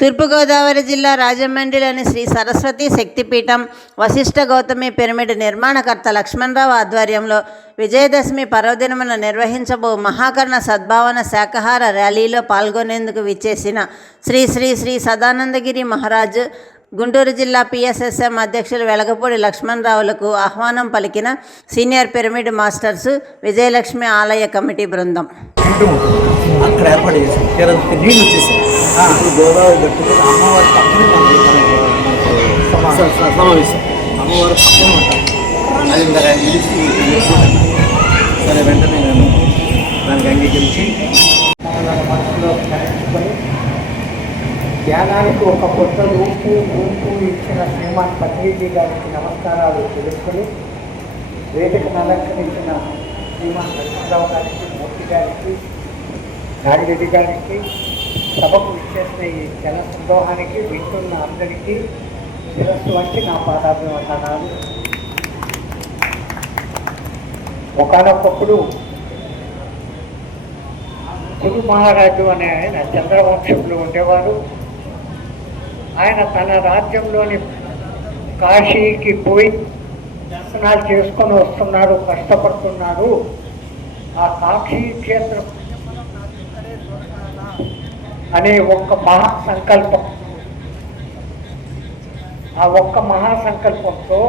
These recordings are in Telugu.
తూర్పుగోదావరి జిల్లా రాజమండ్రిలోని శ్రీ సరస్వతి శక్తిపీఠం వశిష్ఠ గౌతమి పిరమిడ్ నిర్మాణకర్త లక్ష్మణరావు ఆధ్వర్యంలో విజయదశమి పర్వదినమున నిర్వహించబో మహాకర్ణ సద్భావన శాకాహార ర్యాలీలో పాల్గొనేందుకు విచ్చేసిన శ్రీ శ్రీ శ్రీ సదానందగిరి మహారాజు గుంటూరు జిల్లా పిఎస్ఎస్ఎం అధ్యక్షులు వెలగపూడి లక్ష్మణరావులకు ఆహ్వానం పలికిన సీనియర్ పిరమిడ్ మాస్టర్స్ విజయలక్ష్మి ఆలయ కమిటీ బృందం. అక్కడ ఏర్పాటు నీళ్ళు ఇప్పుడు గోదావరి గట్టుకు అమ్మవారి పక్కన మనకి మనకి స- స- సమావేశం. అమ్మవారి పక్కన ఉంటాం. అది ఇందాక ఆయన పిలిచి చెప్పుకుంటాను. సరే వెంటనే నేను దానికి అంగీకరించి మనసులో ధ్యానానికి ఒక కొత్త రూపు రూపు ఇచ్చిన శ్రీమాన్ పత్రిజీ గారికి నమస్కారాలు తెలుసుకొని వేదికను అలంకరించిన శ్రీమాన్ లక్ష్మణరావు గారికి మూర్తి గారికి నాగిరెడ్డి గారికి సభకు ఇచ్చేసిన ఈ జన సందోహానికి వింటున్న అందరికీ శిరస్సు వంటి నా పాదాభివందనాలు. ఒకనొకప్పుడు గురు మహారాజు అనే ఆయన చంద్రవంశంలో ఉండేవారు. ఆయన తన రాజ్యంలోని కాశీకి పోయి దర్శనాలు చేసుకొని వస్తున్నారు కష్టపడుతున్నారు ఆ కాశీ క్షేత్రం అనే ఒక్క మహా సంకల్పం ఆ ఒక్క మహా సంకల్పంతో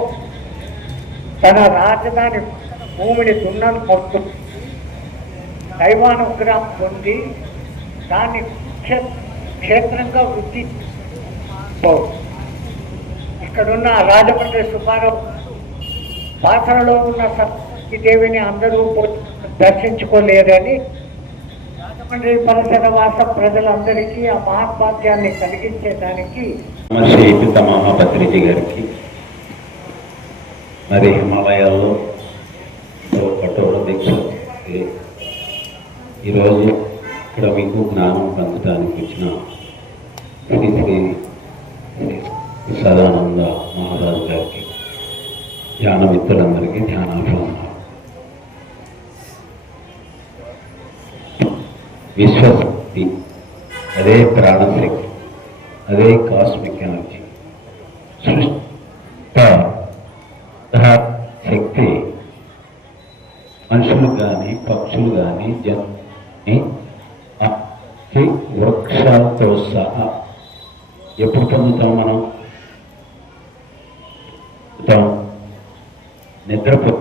తన రాజధాని భూమిని దున్నను మొత్తం దైవానుగ్రహం పొంది దాన్ని క్షేత్రంగా వృద్ధి ఇక్కడున్న రాజమండ్రి సుబ్బారావు పాత్రలో ఉన్న సప్తీదేవిని అందరూ దర్శించుకోలేదని పరిసర వాస ప్రజలందరికీ ఆ మహాత్మాధ్యాన్ని కలిగించేదానికి. శ్రీ పిత మహాపత్రిజీ గారికి మరి హిమాలయాల్లో ఓ కఠోర దీక్ష చేసి ఈరోజు ఇక్కడ మీకు జ్ఞానం పంచడానికి వచ్చిన శ్రీ శ్రీ సదానంద మహారాజు గారికి ధ్యాన మిత్రులందరికీ ధ్యానాభివందనాలు విశ్వశక్తి అదే ప్రాణశక్తి అదే కాస్మిక్ ఎనర్జీ సృష్ట శక్తి మనుషులు కానీ పక్షులు కానీ జంతువుని వృక్షాలతో సహా ఎప్పుడు పొందుతాం మనం? నిద్రపో